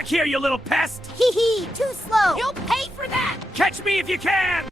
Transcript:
back here, you little pest! Hee hee, too slow. You'll pay for that! Catch me if you can!